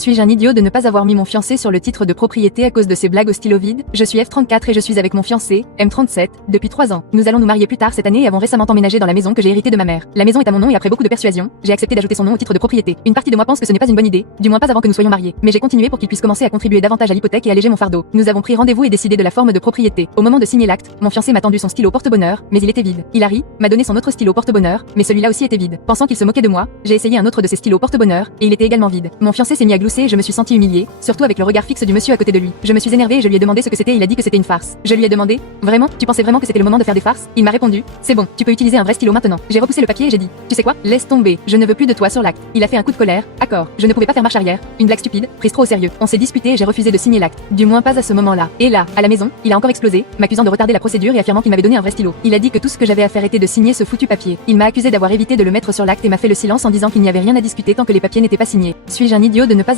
Suis-je un idiot de ne pas avoir mis mon fiancé sur le titre de propriété à cause de ces blagues au stylo vide? Je suis F34 et je suis avec mon fiancé, M37, depuis 3 ans. Nous allons nous marier plus tard cette année et avons récemment emménagé dans la maison que j'ai héritée de ma mère. La maison est à mon nom et après beaucoup de persuasion, j'ai accepté d'ajouter son nom au titre de propriété. Une partie de moi pense que ce n'est pas une bonne idée, du moins pas avant que nous soyons mariés. Mais j'ai continué pour qu'il puisse commencer à contribuer davantage à l'hypothèque et alléger mon fardeau. Nous avons pris rendez-vous et décidé de la forme de propriété. Au moment de signer l'acte, mon fiancé m'a tendu son stylo porte-bonheur, mais il était vide. Hilary m'a donné son autre stylo porte-bonheur, mais celui-là aussi était vide. Pensant qu'il se moquait de moi, j'ai essayé un autre de ses stylos porte-bonheur, et il était également vide. Mon fiancé s'est mis à glousser et je me suis sentie humiliée, surtout avec le regard fixe du monsieur à côté de lui. Je me suis énervée et je lui ai demandé ce que c'était et il a dit que c'était une farce. Je lui ai demandé, vraiment, tu pensais vraiment que c'était le moment de faire des farces? Il m'a répondu, c'est bon, tu peux utiliser un vrai stylo maintenant. J'ai repoussé le papier et j'ai dit, tu sais quoi, laisse tomber, je ne veux plus de toi sur l'acte. Il a fait un coup de colère, accord, je ne pouvais pas faire marche arrière, une blague stupide, prise trop au sérieux. On s'est disputé et j'ai refusé de signer l'acte. Du moins pas à ce moment-là. Et là, à la maison, il a encore explosé, m'accusant de retarder la procédure et affirmant qu'il m'avait donné un vrai stylo. Il a dit que tout ce que j'avais à faire était de signer ce foutu papier. Il m'a accusé d'avoir évité de le mettre sur l'acte et m'a fait le silence en disant qu'il n'y avait rien à discuter tant que les papiers n'étaient pas signés. Suis-je un idiot de ne pas